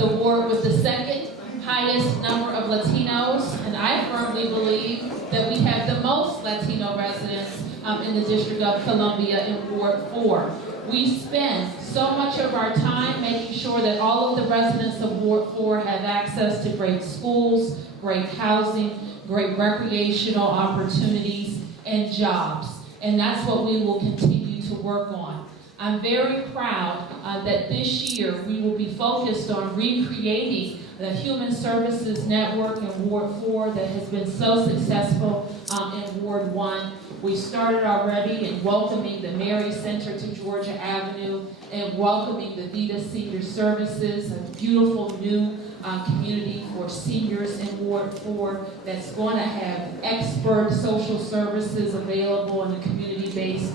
the ward with the second highest number of Latinos, and I firmly believe that we have the most Latino residents in the District of Columbia in Ward 4. We spend so much of our time making sure that all of the residents of Ward 4 have access to great schools, great housing, great recreational opportunities, and jobs. And that's what we will continue to work on. I'm very proud that this year we will be focused on recreating the Human Services Network in Ward 4 that has been so successful in Ward 1. We started already in welcoming the Mary Center to Georgia Avenue and welcoming the Vida Senior Services, a beautiful new community for seniors in Ward 4 that's going to have expert social services available in a community-based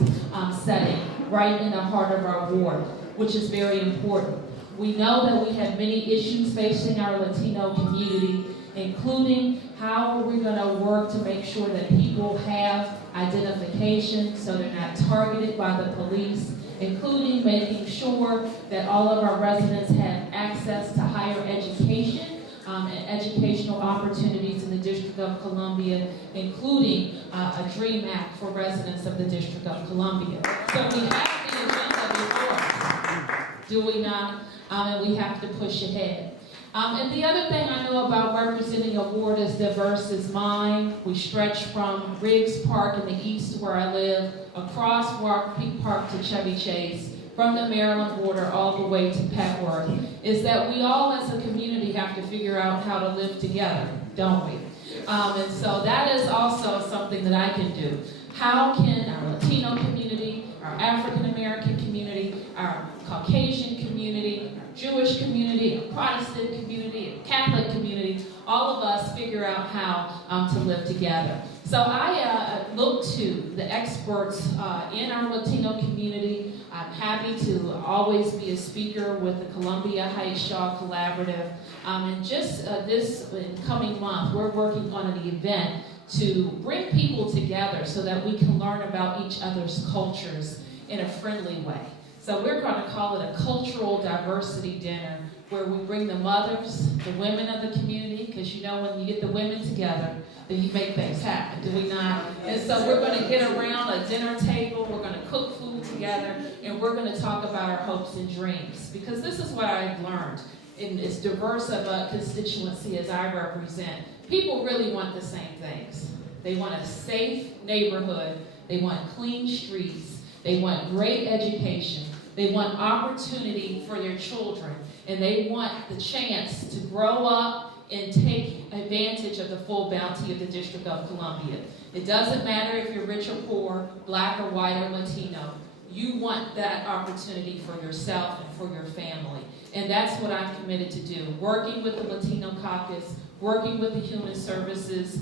setting right in the heart of our ward, which is very important. We know that we have many issues facing our Latino community, including how are we going to work to make sure that people have identification so they're not targeted by the police, including making sure that all of our residents have access to higher education and educational opportunities in the District of Columbia, including a DREAM Act for residents of the District of Columbia. So we have the agenda before us, do we not? And we have to push ahead. And the other thing I know about representing a ward as diverse as mine, we stretch from Riggs Park in the east where I live, across Rock Creek Park to Chevy Chase, from the Maryland border all the way to Petworth, is that we all as a community have to figure out how to live together, don't we? And so that is also something that I can do. How can our Latino community, our African American community, our Caucasian community, our Jewish community, our Protestant community, our Catholic community, all of us figure out how to live together. So I look to the experts in our Latino community. I'm happy to always be a speaker with the Columbia Heights Shaw Collaborative. And just this coming month, we're working on an event to bring people together so that we can learn about each other's cultures in a friendly way. So we're going to call it a cultural diversity dinner, where we bring the mothers, the women of the community, because you know when you get the women together, then you make things happen, do we not? And so we're going to get around a dinner table, we're going to cook food together, and we're going to talk about our hopes and dreams. Because this is what I've learned in as diverse of a constituency as I represent. People really want the same things. They want a safe neighborhood, they want clean streets, they want great education, they want opportunity for their children, and they want the chance to grow up and take advantage of the full bounty of the District of Columbia. It doesn't matter if you're rich or poor, black or white or Latino. You want that opportunity for yourself and for your family. And that's what I'm committed to do. Working with the Latino Caucus, working with the Human Services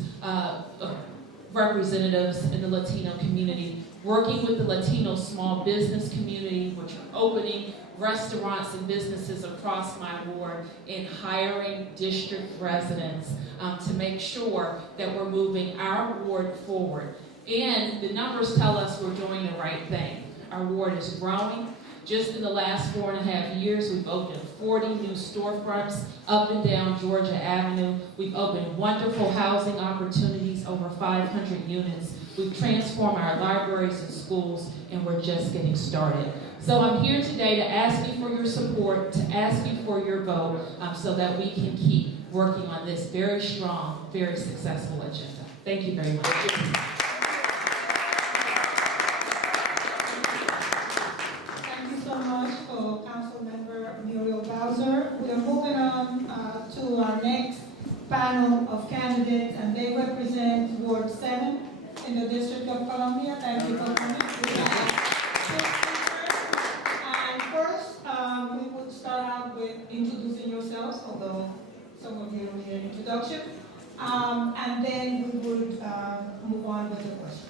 representatives in the Latino community, working with the Latino small business community, which are opening restaurants and businesses across my ward, and hiring district residents to make sure that we're moving our ward forward. And the numbers tell us we're doing the right thing. Our ward is growing. Just in the last 4.5 years, we've opened 40 new storefronts up and down Georgia Avenue. We've opened wonderful housing opportunities, over 500 units. We've transformed our libraries and schools, and we're just getting started. So I'm here today to ask you for your support, to ask you for your vote, so that we can keep working on this very strong, very successful agenda. Thank you very much. We are moving on to our next panel of candidates, and they represent Ward 7 in the District of Columbia. Thank you for coming. And first, we would start out with introducing yourselves, although some of you need an introduction, and then we would move on with the question.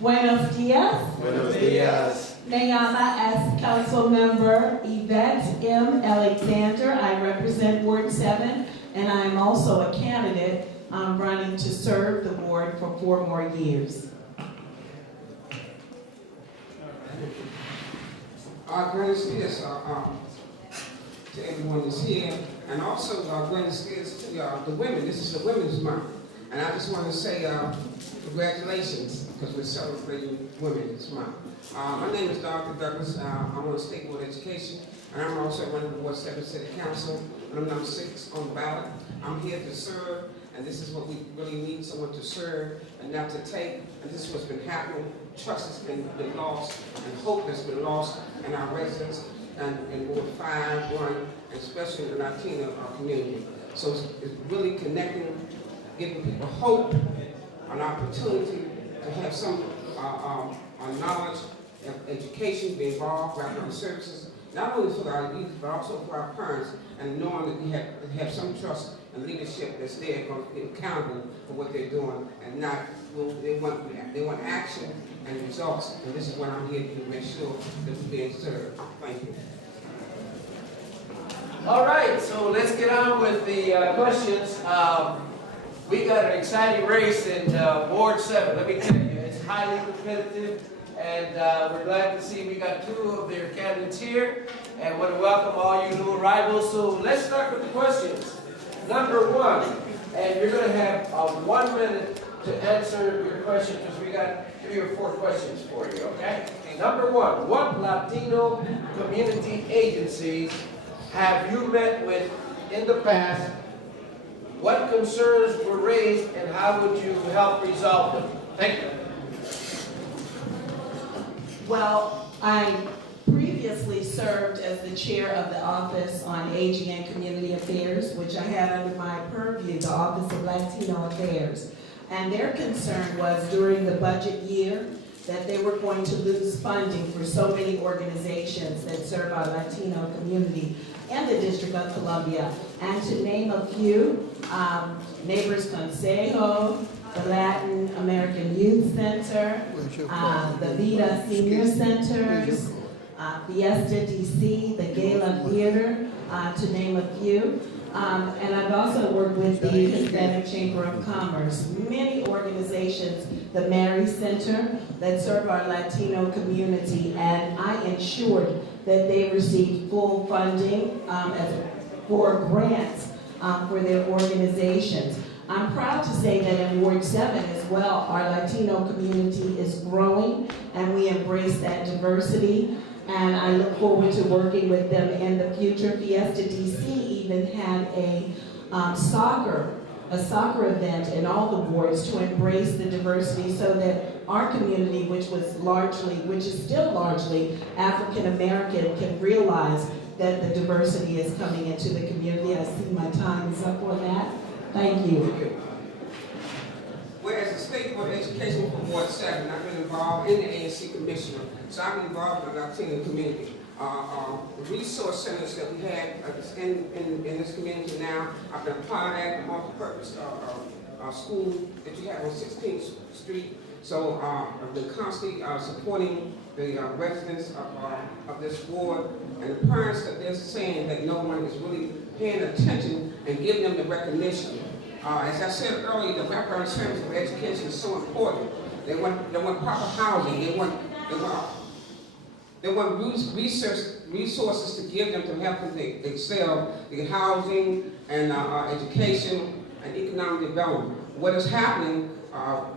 Buenos dias. Buenos dias. Me llama as Council Member Yvette M. Alexander. I represent Ward 7, and I am also a candidate running to serve the ward for 4 more years. Greatest is to everyone that's here, and also greatest is to the women. This is the Women's Month, and I just want to say congratulations because we're celebrating Women this month. My name is Dr. Douglas. I'm on State Board of Education, and I'm also running the Ward 7 City Council, and I'm number 6 on the ballot. I'm here to serve, and this is what we really need: someone to serve and not to take. And this is what's been happening. Trust has been lost, and hope has been lost in our residents and in Ward 5, 1, and especially in the Latino community. So it's really connecting, giving people hope, an opportunity to have some knowledge, education, be involved, background services, not only for our youth, but also for our parents, and knowing that we have some trust and leadership that's there, going to be accountable for what they're doing, and not, they want action and results, and this is what I'm here to make sure that we're being served. Thank you. All right, so let's get on with the questions. We got an exciting race in Ward 7. Let me tell you, it's highly competitive, and we're glad to see we got 2 of their candidates here, and want to welcome all you new arrivals. So let's start with the questions. Number 1, and you're going to have 1 minute to answer your question because we got 3 or 4 questions for you, okay? Number 1, what Latino community agencies have you met with in the past? What concerns were raised and how would you help resolve them? Thank you. Well, I previously served as the chair of the Office on Aging and Community Affairs, which I had under my purview, the Office of Latino Affairs. And their concern was during the budget year that they were going to lose funding for so many organizations that serve our Latino community in the District of Columbia. And to name a few, Neighbors Consejo, the Latin American Youth Center, the Vida Senior Centers, Fiesta DC, the Gala Theater, to name a few. And I've also worked with the Hispanic Chamber of Commerce, many organizations, the Mary Center, that serve our Latino community, and I ensured that they received full funding for grants for their organizations. I'm proud to say that in Ward 7 as well, our Latino community is growing, and we embrace that diversity. And I look forward to working with them in the future. Fiesta DC even had a soccer event in all the wards to embrace the diversity so that our community, which is still largely African American, can realize that the diversity is coming into the community. I see my time is up on that. Thank you. Whereas the State Board of Education for Ward 7, I've been involved in the ANC Commissioner, so I've been involved in the Latino community. The resource centers that we have in this community now, I've been part of that, the multi-purpose school that you have on 16th Street. So I've been constantly supporting the residents of this ward, and the parents that they're saying that no one is really paying attention and giving them the recognition. As I said earlier, the background service of education is so important. They want proper housing. They want resources to give them to help them to excel in housing and education and economic development. What is happening,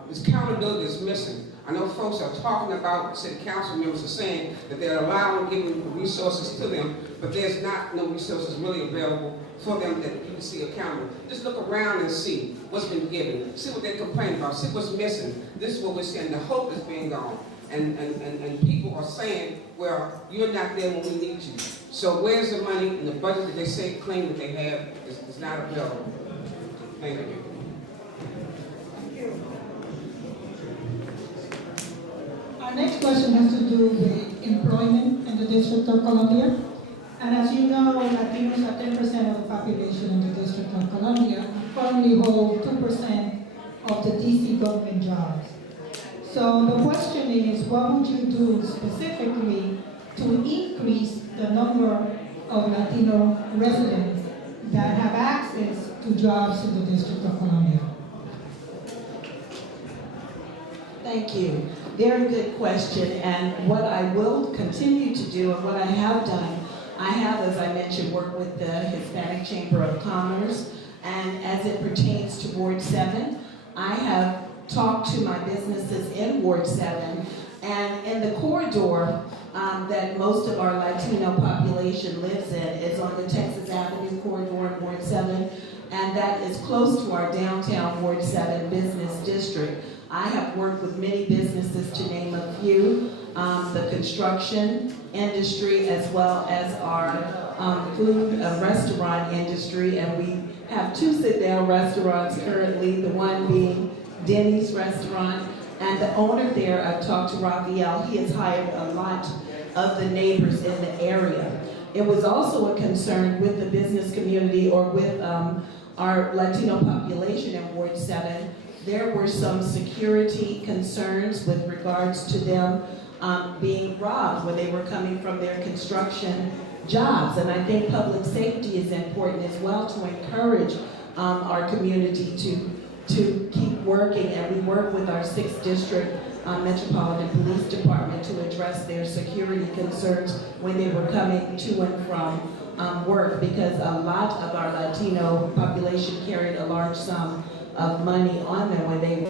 this accountability is missing. I know folks are talking about, city council members are saying that they're allowing, giving resources to them, but there's not no resources really available for them that you can see accountable. Just look around and see what's been given, see what they're complaining about, see what's missing. This is what we're saying, the hope is being gone. And people are saying, well, you're not there when we need you. So where's the money and the budget that they say claim that they have is not available? Thank you. Our next question has to do with employment in the District of Columbia. And as you know, Latinos are 10% of the population in the District of Columbia and currently hold 2% of the DC government jobs. So the question is, what would you do specifically to increase the number of Latino residents that have access to jobs in the District of Columbia? Thank you. Very good question. And what I will continue to do and what I have done, I have, as I mentioned, worked with the Hispanic Chamber of Commerce. And as it pertains to Ward 7, I have talked to my businesses in Ward 7. And in the corridor that most of our Latino population lives in is on the Texas Avenue corridor in Ward 7. And that is close to our downtown Ward 7 business district. I have worked with many businesses, to name a few, the construction industry as well as our food restaurant industry, and we have 2 sit-down restaurants currently, the one being Denny's restaurant, and the owner there, I've talked to Raphael, he has hired a lot of the neighbors in the area. It was also a concern with the business community or with our Latino population in Ward 7. There were some security concerns with regards to them being robbed when they were coming from their construction jobs. And I think public safety is important as well to encourage our community to keep working. And we work with our 6th District Metropolitan Police Department to address their security concerns when they were coming to and from work, because a lot of our Latino population carried a large sum of money on them when they